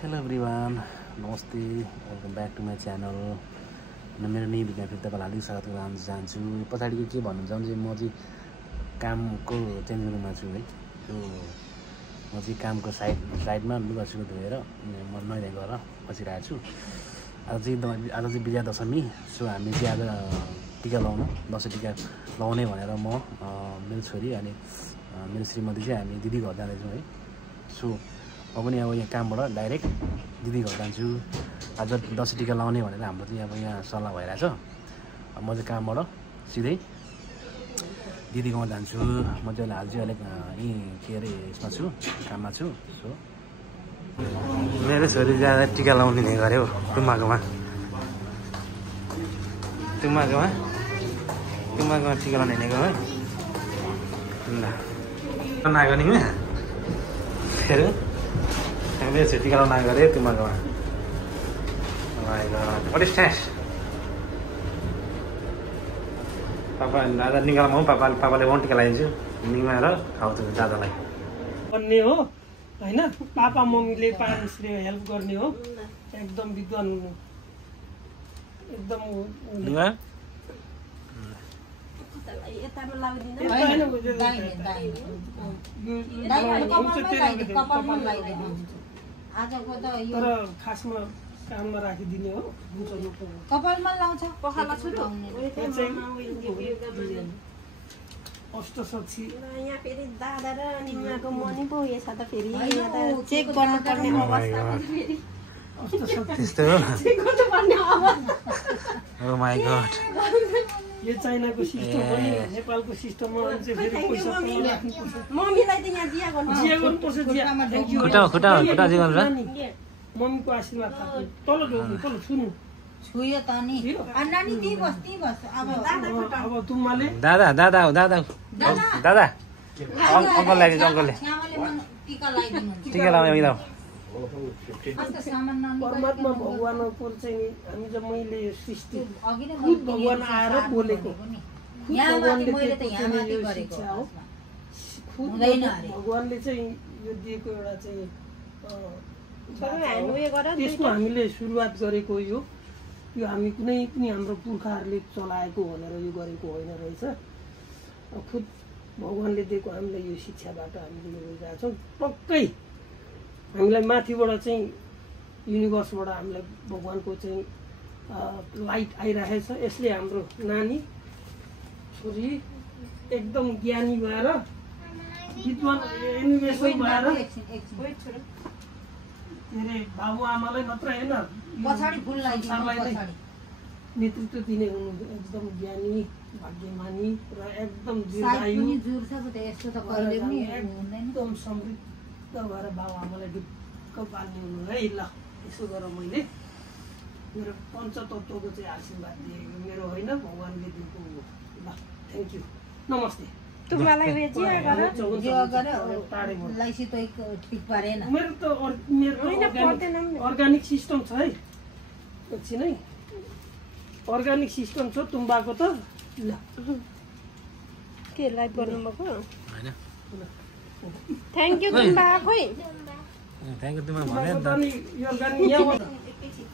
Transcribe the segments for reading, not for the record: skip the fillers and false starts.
Hello everyone, नमस्ते, welcome back to my channel. मेरो नयाँ भिडियोमा फेरि तपाईँलाई हार्दिक स्वागत गर्न चाहन्छु। पछाडिको के भन्नुहुन्छ भने चाहिँ म चाहिँ कामको चेन्जिङमा छु है। त्यो म चाहिँ कामको साइडमा लुगासुगा धोएर म नयाँ गएर बसिरहेको छु। आज चाहिँ विजया दशमी, सो हामी चाहिँ आज टिका लाउन दसैँ टिका लाउने भनेर म मेरो छोरी अनि मेरो श्रीमती चाहिँ हामी दिदी घर जाँदैछौँ है। सो म पनि अब यहाँ कामबाट डाइरेक्ट दिदी घर जान्छु। आज दसैँ टिका लाउने भनेर हाम्रो चाहिँ अब यहाँ सल्लाह भइरहेछ। म चाहिँ कामबाट सिधै दिदी गाउँ जान्छु। म चाहिँ आज चाहिँ अलिक यहीँ के अरे यसमा छु, काममा छु। सो मेरो छोरी जाँदा टिका लाउने नै गऱ्यो तुम्बाकोमा टिका लाउने हिँडेको है। ल नआएको नि फेरि मेरो छोरी टिका लाउन आएको अरे तुम्बाकोमा। What is that? पापा दादा निकाल्नु हो, पापाले वन्ट टिका लगाइदिन्छु निकालेर खाउँछु दादालाई भन्ने हो हैन। पापा मम्मीले पारेन्ट्सले हेल्प गर्ने हो। एकदम विद्वान हुनु एकदम तर खासमा काममा राखिदिने हो। कपालमा लाउँछ पखाला छुटो अष्टसक्षी यहाँ फेरि दादा र अनि उहाँको मनी पो उयो छ त फेरि यहाँ त चेक गर्नुपर्ने अवस्था फेरि त्यस्तो हो। Oh my god, यो चाइनाको सिस्टम पनि नेपालको सिस्टममा चाहिँ फेरि पैसा राख्नुपर्छ। मम्मीलाई त यहाँ दिया गर्नुपर्छ। Thank you. खुट्टा चाहिँ गर्नु मम्मीको आशीर्वाद थाप्नु। तल ढोग्नु, तल छुनु। छुयो त नि नानी ती बस अब तुम्माले दादा अङ्कल ल्याइदिन्छ। अङ्कलले टिका लगाइदिनु टिका लाउने एकदम परमात्मा भगवानको चाहिँ नि हामी जब मैले यो सृष्टि खुद भगवान आएर बोलेको भगवानले चाहिँ यो दिएको एउटा चाहिँ त्यसको हामीले सुरुवात गरेको यो हामी कुनै पनि हाम्रो पुर्खाहरूले चलाएको भनेर यो गरेको होइन रहेछ। खुद भगवानले दिएको हामीलाई यो शिक्षाबाट हामीले यो गरिरहेका छौँ। पक्कै हामीलाई माथिबाट चाहिँ युनिभर्सबाट हामीलाई भगवानको चाहिँ लाइट आइरहेछ। यसले हाम्रो नानी छोरी एकदम ज्ञानी भएर विद्वान एनिमेसन भएर के अरे बाबुआमालाई मात्र होइन संसारलाई नेतृत्व दिने हुनु एकदम ज्ञानी भाग्यमानी र एकदम एकदम समृद्ध भएर बाबुआमालाई ढुक्क पाल्ने हुनु है। ल यसो गर मैले मेरो पञ्चतत्त्वको चाहिँ आशीर्वाद दिएको मेरो होइन, भगवान्ले दिएको हो। ल थ्याङ्क यू, नमस्ते। तुम्हालाई मेरो त अर्ग्यानिक सिस्टम छ है। एकछिन है, अर्ग्यानिक सिस्टम छ तुम्बाको त। ल के लाइभ गर्नुभएको थ्याङ्क यू तुम्बा। खोइ थ्याङ्क यू तुम्बा भने नि त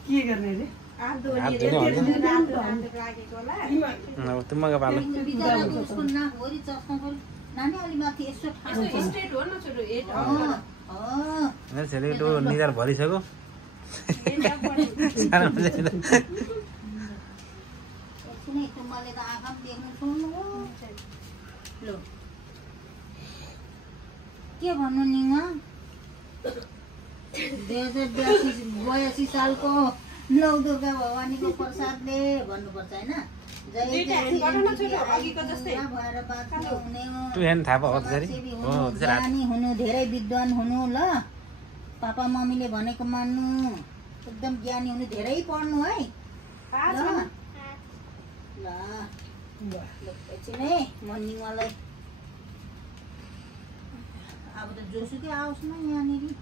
के गर्ने रे तुम्बाको पालो मेरो छोरीको निधार भरिसक्यो। के भन्नु नि 2082 सालको 9 दुर्गा भवानीको प्रसादले भन्नुपर्छ होइन। ज्ञानी हुनु, धेरै विद्वान हुनु। ल पापा मम्मीले भनेको मान्नु, एकदम ज्ञानी हुनु, धेरै पढ्नु है। ल एकछिन है मर्निङवालाई अब त जोसुकै आओस् न यहाँनिर।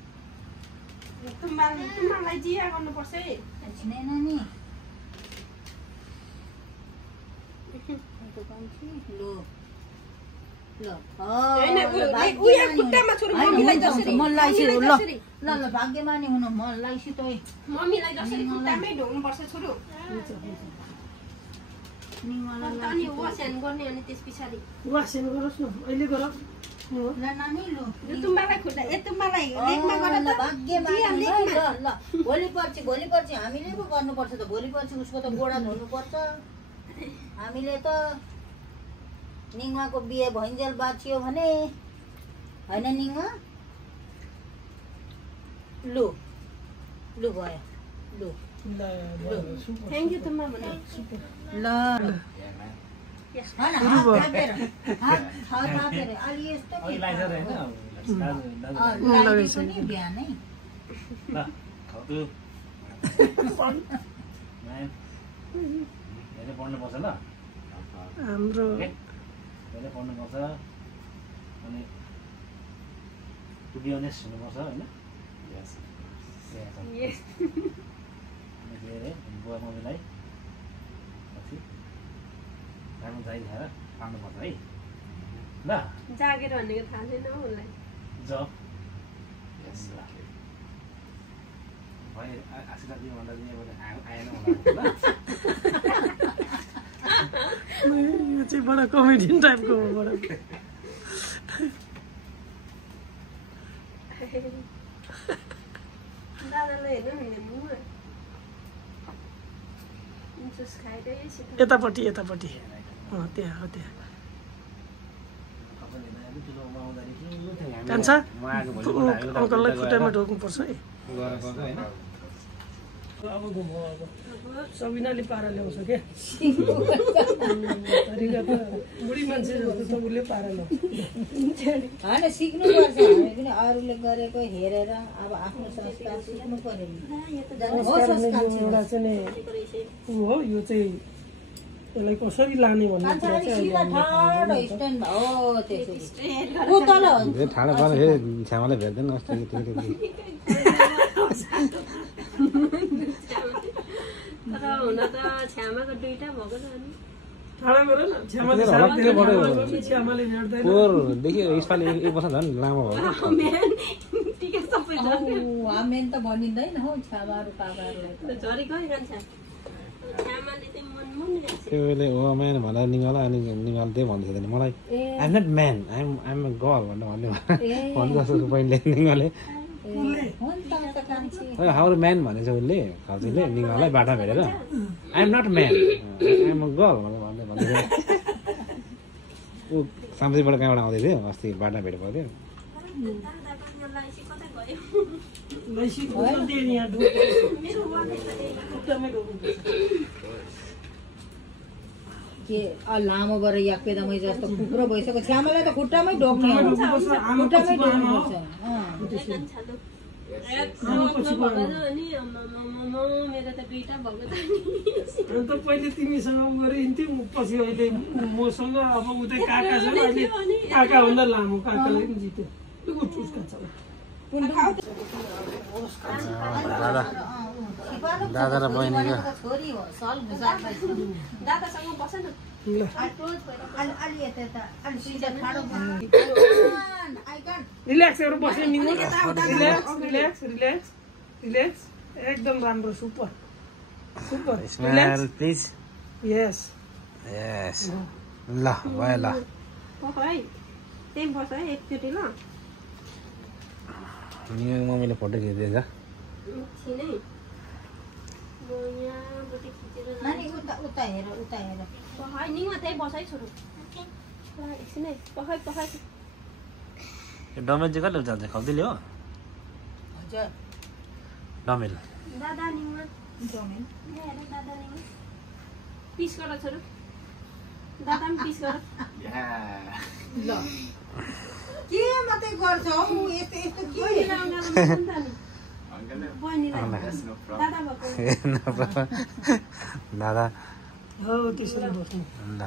तुम्हालाई जिया गर्नुपर्छ है। एकछिन है नानी। ल ल हैन उ यहाँ खुट्टामा छोरी मम्मीलाई जसरी मल्लाइसी ल ल ल भाग्यमानी हुनु मल्लाइसी त मम्मीलाई जसरी खुट्टामै ढोग्नु पर्छ छोरो अनि वासन गर्ने अनि त्यस पछाडी वासन गरोस् न अहिले गर ल नानी ल तुम्बालाई खुट्टा तुम्बालाई लेखमा गर ल भाग्यमानी ल भोलि पर्छ हामीले पो गर्नुपर्छ त भोलि पर्छ उसको त गोडा धुनु पर्छ हामीले त निङमाको बिहे भइन्जेल बाँचियो भने हैन निङमा लु लु भयो लु थ्यांक यू तुम्बा भने ल हात थापेर अलि यस्तो नि लगाइसक्यो नि बिहानै ल खाऊ मैले पढ्नुपर्छ ल हाम्रो मैले पढ्नुपर्छ अनि टु बी अनेस्ट हुनुपर्छ होइन के अरे बुवा मम्मीलाई पछि राम्रो जाइ खाएर पाल्नुपर्छ है ल जागेर भनेको थाहा छैन उसलाई जब भाइ आशीर्वाद दिनु भन्दा आएन होला यो चाहिँ बडा कमेडियन टाइपको हो बडा दादालाई हेर्नु नि मुआ जुस खाएर यतापट्टि त्यहाँ हो त्यहाँ कान्छ अङ्कललाई खुट्टामा ढोक्नुपर्छ है अब घुमो अब सबिनाले पारा ल्याउँछ क्या तरिका त बुढी मान्छे जस्तो त उसले पारा ल्याउँछ होइन सिक्नुपर्छ हामी पनि अरूले गरेको हेरेर अब आफ्नो संस्कार सिक्नु पर्यो नि एउटा चाहिँ ऊ हो यो चाहिँ यसलाई कसरी लाने भन्ने कुरा चाहिँ ठाडो भएर फेरि छ्यामालाई भेट्दैन तर हुन त छ्यामाको दुईटा भएको छ नि ठाडो गर न छ्यामाले भेट्दैन पोहोरदेखि यसपालि एक वर्ष झन् लामो भयो मेन त भनिँदैन हौ छ्यामाहरू पापाहरूलाई झरी गई जान्छ छ्यामाले चाहिँ मन त्यो बेला हो म्यान भनेर निगाला अनि निगाल त्यही भन्दै थियो मलाई I'm not man I'm a girl भनेर भन्नु जस्तो पहिले निगाले हाउ म्यान भनेछ उसले खालले निगालाई बाटा भेटेर I'm not man I'm a girl भनेर भन्दै ऊ सामसिङबाट कहाँबाट आउँदै थियो अस्ति बाटा भेटेको थियो के लामो गरेर याक्पेदामै जस्तो कुकुरो भइसक्यो छ्यामालाई त खुट्टामै ढोक्ने खुट्टामै ढोक्नुपर्छ मेरो त दुईटा भएको अन्त पहिले तिमीसँग उ गरे हिँड्थ्यौ पछि अहिले मसँग अब उतै काका छ अहिले काका भन्दा लामो काकालाई पनि जित्यो दादा र बहिनीको दादासँग बस न रिल्याक्सहरू बस्यो नि रिल्याक्स एकदम राम्रो सुपर प्लिज यस ल भयो ल है त्यही बस है एकचोटि ल मम्मीले फोटो खिचिदिएछ छिनै म यहाँबाट खिचेर उता हेर पखाइ नि त्यही बसाइ छोरो एकछिन है पखाइ डमेल चाहिँ कहिले जान्छ खल्दिले हो डमेल दादा निङमा दादा निङ पिस गर छोरो दादा पनि पिस गर ल के मात्रै गर्छ हौ यस्तो यस्तो के दादा हो त्यसरी बस्नु ल